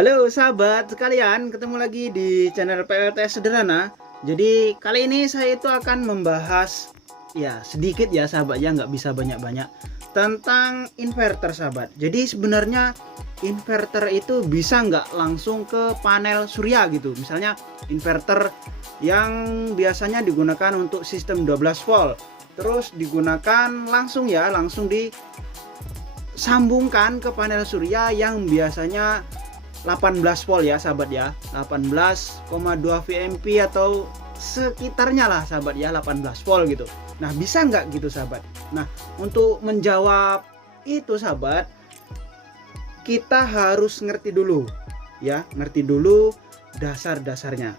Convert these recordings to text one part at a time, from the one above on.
Halo sahabat sekalian, ketemu lagi di channel PLTS Sederhana. Jadi kali ini saya itu akan membahas sedikit ya sahabat ya, nggak bisa banyak-banyak, tentang inverter sahabat. Jadi sebenarnya inverter itu bisa nggak langsung ke panel surya gitu. Misalnya inverter yang biasanya digunakan untuk sistem 12 volt, terus digunakan langsung disambungkan ke panel surya yang biasanya 18 volt ya sahabat ya, 18,2 VMP atau sekitarnya lah sahabat ya, 18 volt gitu. Nah bisa nggak gitu sahabat? Nah untuk menjawab itu sahabat, kita harus ngerti dulu dasar-dasarnya.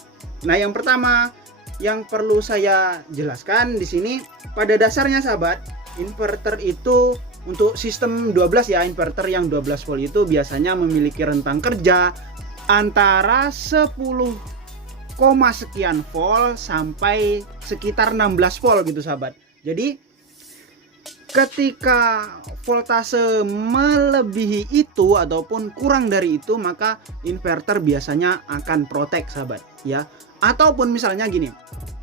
Nah yang pertama yang perlu saya jelaskan di sini, pada dasarnya sahabat, inverter itu untuk sistem 12 ya, inverter yang 12 volt itu biasanya memiliki rentang kerja antara 10, sekian volt sampai sekitar 16 volt gitu sahabat. Jadi ketika voltase melebihi itu ataupun kurang dari itu, maka inverter biasanya akan protek sahabat ya. Ataupun misalnya gini,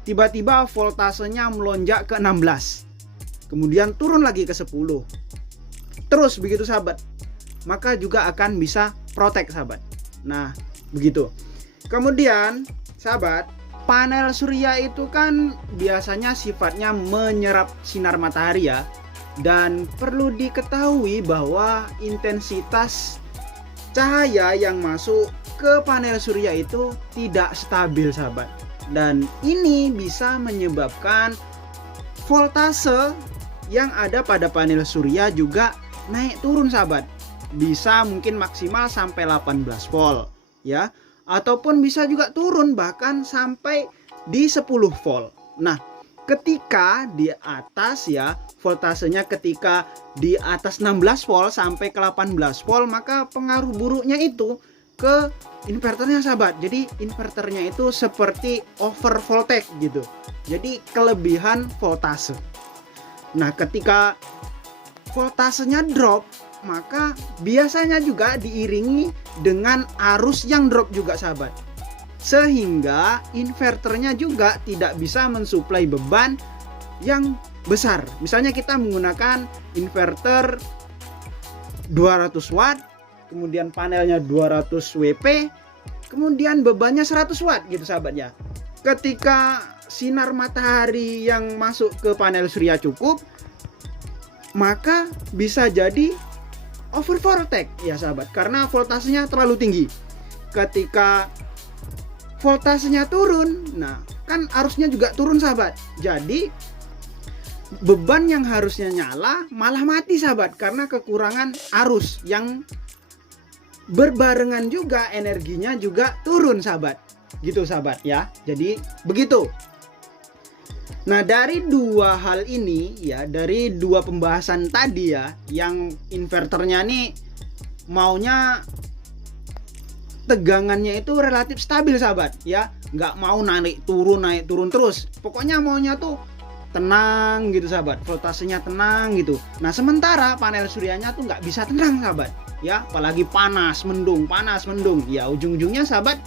tiba-tiba voltasenya melonjak ke 16, kemudian turun lagi ke 10, terus begitu sahabat, maka juga akan bisa protek sahabat. Nah begitu. Kemudian sahabat, panel surya itu kan biasanya sifatnya menyerap sinar matahari ya, dan perlu diketahui bahwa intensitas cahaya yang masuk ke panel surya itu tidak stabil sahabat, dan ini bisa menyebabkan voltase yang ada pada panel surya juga naik turun sahabat. Bisa mungkin maksimal sampai 18 volt ya, ataupun bisa juga turun bahkan sampai di 10 volt. Nah ketika di atas ya, voltasenya ketika di atas 16 volt sampai ke 18 volt, maka pengaruh buruknya itu ke inverternya sahabat. Jadi inverternya itu seperti over voltage gitu, jadi kelebihan voltase. Nah ketika voltasenya drop, maka biasanya juga diiringi dengan arus yang drop juga sahabat, sehingga inverternya juga tidak bisa mensuplai beban yang besar. Misalnya kita menggunakan inverter 200 watt, kemudian panelnya 200 WP, kemudian bebannya 100 watt gitu sahabat ya. Ketika sinar matahari yang masuk ke panel surya cukup, maka bisa jadi over voltage ya sahabat, karena voltasenya terlalu tinggi. Ketika voltasenya turun, nah kan arusnya juga turun sahabat, jadi beban yang harusnya nyala malah mati sahabat, karena kekurangan arus yang berbarengan juga energinya juga turun sahabat, gitu sahabat ya. Jadi begitu. Nah dari dua hal ini ya, dari dua pembahasan tadi ya, yang inverternya nih maunya tegangannya itu relatif stabil sahabat ya, nggak mau naik turun terus, pokoknya maunya tuh tenang gitu sahabat, voltasenya tenang gitu. Nah sementara panel suryanya tuh nggak bisa tenang sahabat ya, apalagi panas mendung ya, ujung-ujungnya sahabat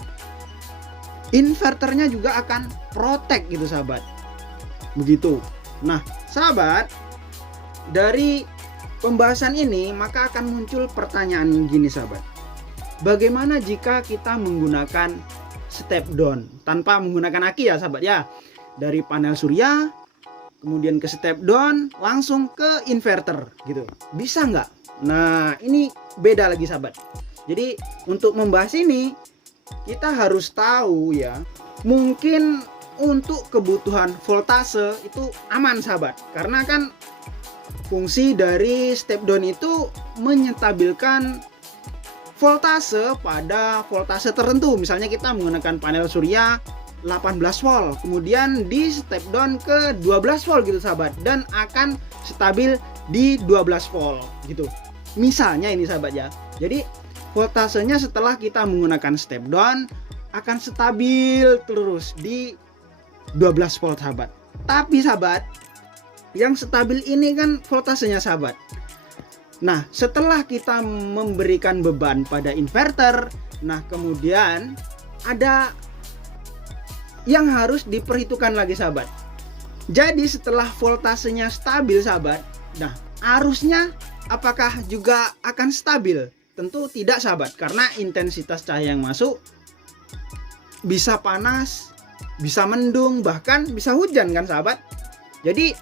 inverternya juga akan protek gitu sahabat, begitu. Nah sahabat, dari pembahasan ini maka akan muncul pertanyaan gini sahabat, bagaimana jika kita menggunakan step down tanpa menggunakan aki ya sahabat ya, dari panel surya kemudian ke step down langsung ke inverter gitu, bisa nggak? Nah ini beda lagi sahabat. Jadi untuk membahas ini kita harus tahu ya, mungkin untuk kebutuhan voltase itu aman sahabat, karena kan fungsi dari step down itu menyetabilkan voltase pada voltase tertentu. Misalnya kita menggunakan panel surya 18 volt, kemudian di step down ke 12 volt gitu sahabat, dan akan stabil di 12 volt gitu. Misalnya ini sahabat ya. Jadi voltasenya setelah kita menggunakan step down akan stabil terus di 12 volt sahabat. Tapi sahabat, yang stabil ini kan voltasenya sahabat. Nah, setelah kita memberikan beban pada inverter, nah kemudian ada yang harus diperhitungkan lagi sahabat. Jadi setelah voltasenya stabil sahabat, nah arusnya apakah juga akan stabil? Tentu tidak sahabat, karena intensitas cahaya yang masuk bisa panas, bisa mendung, bahkan bisa hujan kan sahabat. Jadi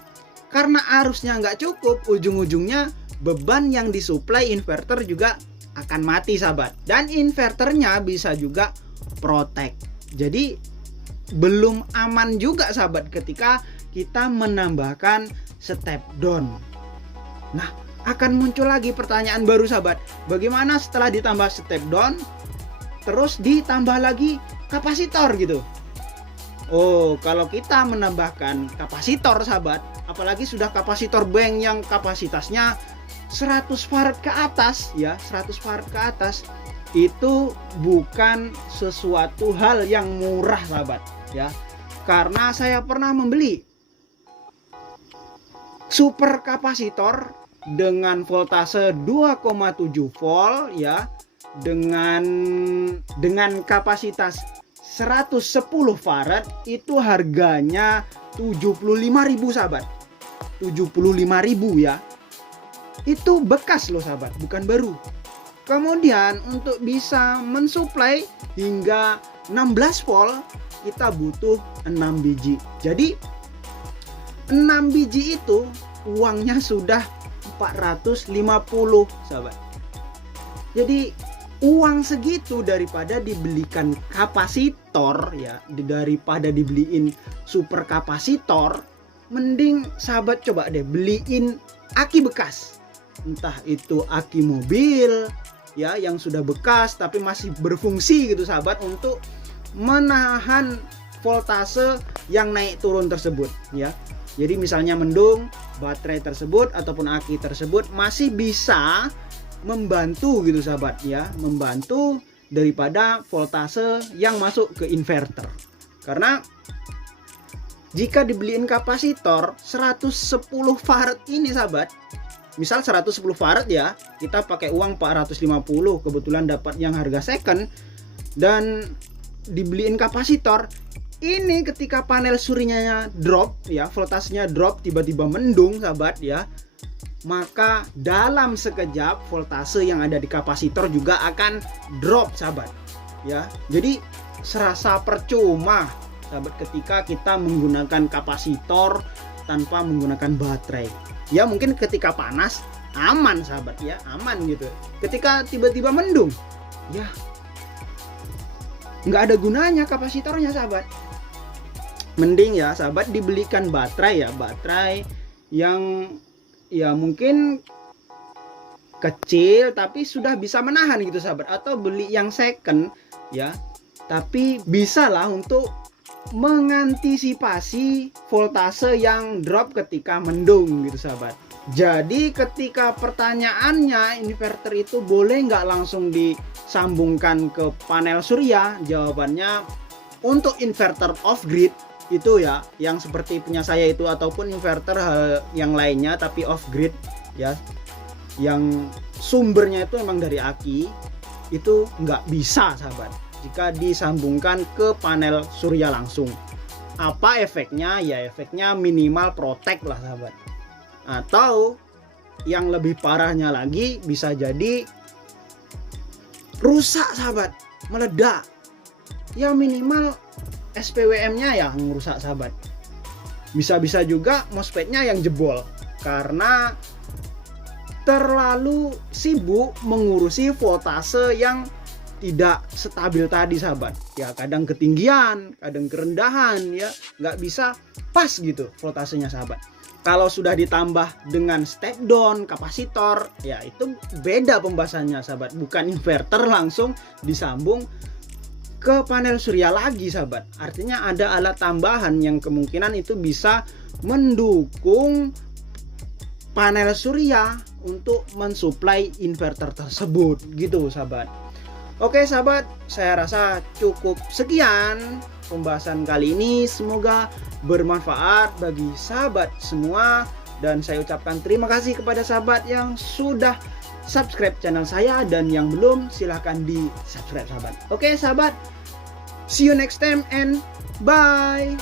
karena arusnya nggak cukup, ujung-ujungnya beban yang disuplai inverter juga akan mati sahabat, dan inverternya bisa juga protek. Jadi belum aman juga sahabat ketika kita menambahkan step down. Nah, akan muncul lagi pertanyaan baru sahabat, bagaimana setelah ditambah step down terus ditambah lagi kapasitor gitu? Oh, kalau kita menambahkan kapasitor sahabat, apalagi sudah kapasitor bank yang kapasitasnya 100 farad ke atas ya, 100 farad ke atas, itu bukan sesuatu hal yang murah sahabat ya. Karena saya pernah membeli super kapasitor dengan voltase 2,7 volt ya, dengan kapasitas 110 farad, itu harganya 75.000 sahabat. 75.000 ya. Itu bekas loh sahabat, bukan baru. Kemudian untuk bisa mensuplai hingga 16 volt, kita butuh 6 biji. Jadi 6 biji itu uangnya sudah 450 sahabat. Jadi uang segitu daripada dibelikan kapasitor ya, daripada dibeliin super kapasitor, mending sahabat coba deh beliin aki bekas. Entah itu aki mobil ya yang sudah bekas tapi masih berfungsi gitu sahabat, untuk menahan voltase yang naik turun tersebut ya. Jadi misalnya mendung, baterai tersebut ataupun aki tersebut masih bisa membantu gitu sahabat ya, membantu daripada voltase yang masuk ke inverter. Karena jika dibeliin kapasitor 110 farad ini sahabat, misal 110 farad ya, kita pakai uang 450, kebetulan dapat yang harga second, dan dibeliin kapasitor ini, ketika panel surianya drop ya, voltasenya drop, tiba-tiba mendung sahabat ya, maka dalam sekejap voltase yang ada di kapasitor juga akan drop sahabat ya. Jadi serasa percuma sahabat ketika kita menggunakan kapasitor tanpa menggunakan baterai ya. Mungkin ketika panas aman sahabat ya, aman gitu. Ketika tiba-tiba mendung ya, nggak ada gunanya kapasitornya sahabat. Mending ya sahabat dibelikan baterai ya, baterai yang ya mungkin kecil tapi sudah bisa menahan gitu sahabat, atau beli yang second ya, tapi bisa lah untuk mengantisipasi voltase yang drop ketika mendung gitu sahabat. Jadi ketika pertanyaannya inverter itu boleh nggak langsung disambungkan ke panel surya, jawabannya untuk inverter off grid itu ya, yang seperti punya saya itu ataupun inverter yang lainnya tapi off grid ya, yang sumbernya itu memang dari aki, itu nggak bisa sahabat jika disambungkan ke panel surya langsung. Apa efeknya? Ya efeknya minimal protek lah sahabat, atau yang lebih parahnya lagi bisa jadi rusak sahabat, meledak ya, minimal SPWM-nya yang rusak sahabat. Bisa-bisa juga MOSFET-nya yang jebol karena terlalu sibuk mengurusi voltase yang tidak stabil tadi sahabat ya, kadang ketinggian, kadang kerendahan ya, nggak bisa pas gitu voltasenya sahabat. Kalau sudah ditambah dengan step down kapasitor ya, itu beda pembahasannya sahabat, bukan inverter langsung disambung ke panel surya lagi sahabat. Artinya ada alat tambahan yang kemungkinan itu bisa mendukung panel surya untuk mensuplai inverter tersebut gitu sahabat. Oke sahabat, saya rasa cukup sekian pembahasan kali ini. Semoga bermanfaat bagi sahabat semua. Dan saya ucapkan terima kasih kepada sahabat yang sudah subscribe channel saya, dan yang belum silahkan di subscribe sahabat. Oke sahabat, see you next time and bye.